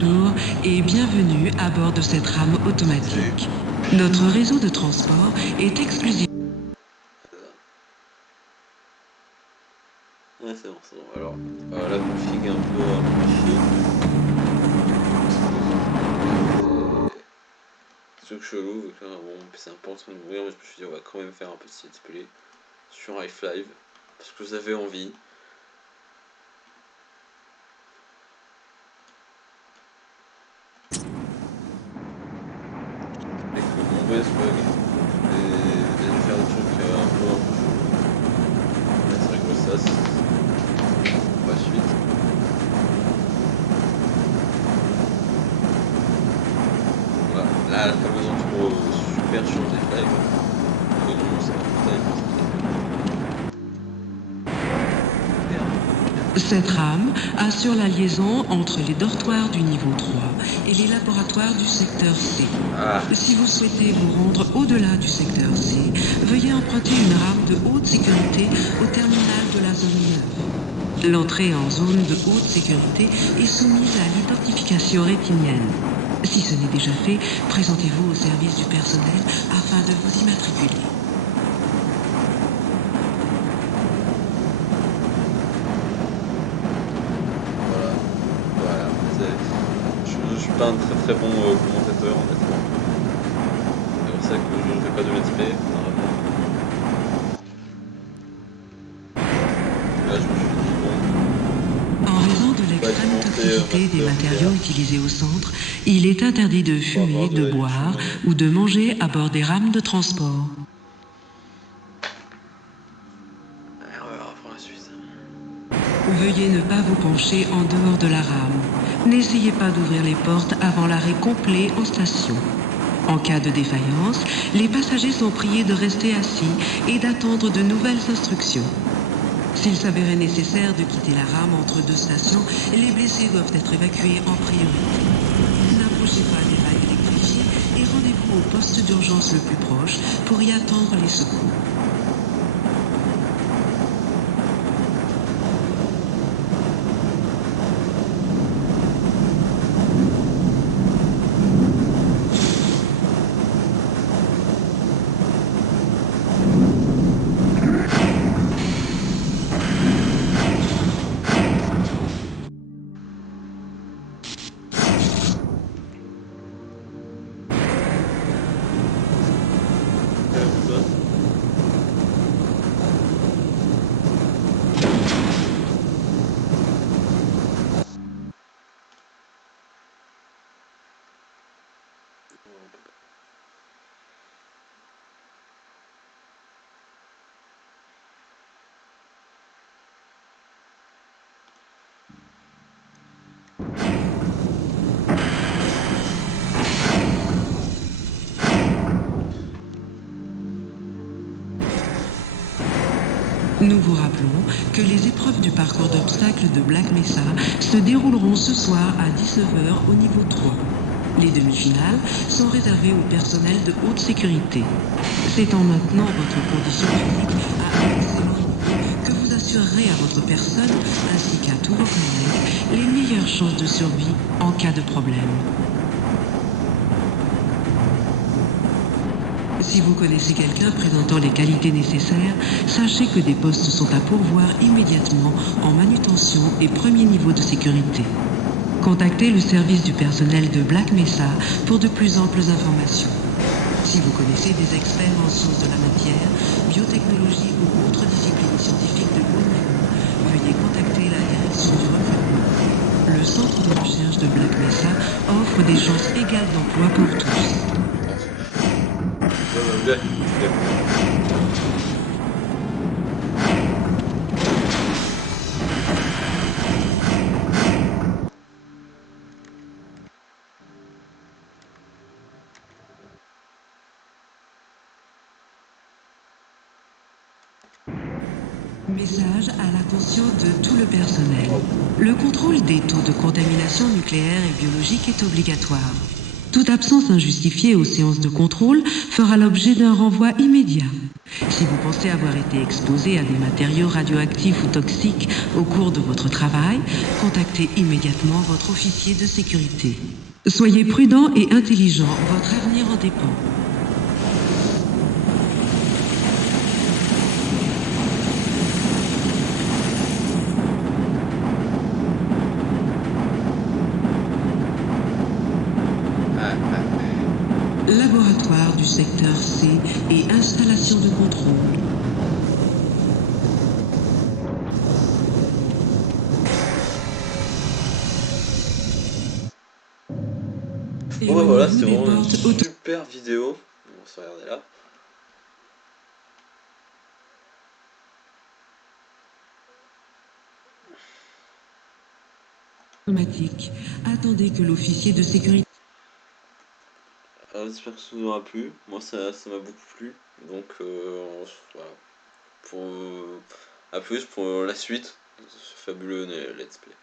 Bonjour et bienvenue à bord de cette rame automatique. Notre réseau de transport est exclusif. Ouais, c'est bon, c'est bon. Alors, la config est un peu chier. C'est truc chelou, vu que là, bon, c'est un peu en train de mourir, mais je me suis dit, on va quand même faire un petit let's play sur Half-Life, parce que vous avez envie. Avec le bon OS bug, et de faire des trucs un peu chelous. Là, c'est rigolo, ça, pour la suite. Voilà, là, la fameuse intro super chiante Half-Life. Que non, ça va peut-être. Cette rame assure la liaison entre les dortoirs du niveau 3 et les laboratoires du secteur C. Si vous souhaitez vous rendre au-delà du secteur C, veuillez emprunter une rame de haute sécurité au terminal de la zone 9. L'entrée en zone de haute sécurité est soumise à l'identification rétinienne. Si ce n'est déjà fait, présentez-vous au service du personnel afin de vous immatriculer. Je suis pas un très bon commentateur, honnêtement. C'est pour ça que je ne fais pas de let's play, normalement. Là, je me suis dit, bon. En raison de l'extrême toxicité des matériaux utilisés au centre, il est interdit de fumer, de boire ou de manger à bord des rames de transport. On verra pour la suite. Veuillez ne pas vous pencher en dehors de la rame. N'essayez pas d'ouvrir les portes avant l'arrêt complet en station. En cas de défaillance, les passagers sont priés de rester assis et d'attendre de nouvelles instructions. S'il s'avérait nécessaire de quitter la rame entre deux stations, les blessés doivent être évacués en priorité. N'approchez pas des rails électrifiés et rendez-vous au poste d'urgence le plus proche pour y attendre les secours. Nous vous rappelons que les épreuves du parcours d'obstacles de Black Mesa se dérouleront ce soir à 19h au niveau 3. Les demi-finales sont réservées au personnel de haute sécurité. C'est en maintenant votre condition physique à un excellent niveau que vous assurerez à votre personne ainsi qu'à tous vos collègues les meilleures chances de survie en cas de problème. Si vous connaissez quelqu'un présentant les qualités nécessaires, sachez que des postes sont à pourvoir immédiatement en manutention et premier niveau de sécurité. Contactez le service du personnel de Black Mesa pour de plus amples informations. Si vous connaissez des experts en sciences de la matière, biotechnologie ou autres disciplines scientifiques de haut niveau, veuillez contacter la direction du recrutement. Le centre de recherche de Black Mesa offre des chances égales d'emploi pour tous. Message à l'attention de tout le personnel. Le contrôle des taux de contamination nucléaire et biologique est obligatoire. Toute absence injustifiée aux séances de contrôle fera l'objet d'un renvoi immédiat. Si vous pensez avoir été exposé à des matériaux radioactifs ou toxiques au cours de votre travail, contactez immédiatement votre officier de sécurité. Soyez prudent et intelligent, votre avenir en dépend. Laboratoire du secteur C et installation de contrôle. Bon bah voilà, c'était Éloignez-vous des vraiment une portes super vidéo. On va se regarder là. automatiques. Attendez que l'officier de sécurité... Alors j'espère que ça vous aura plu. Moi ça m'a beaucoup plu. Donc voilà. Pour, à plus pour la suite de ce fabuleux let's play.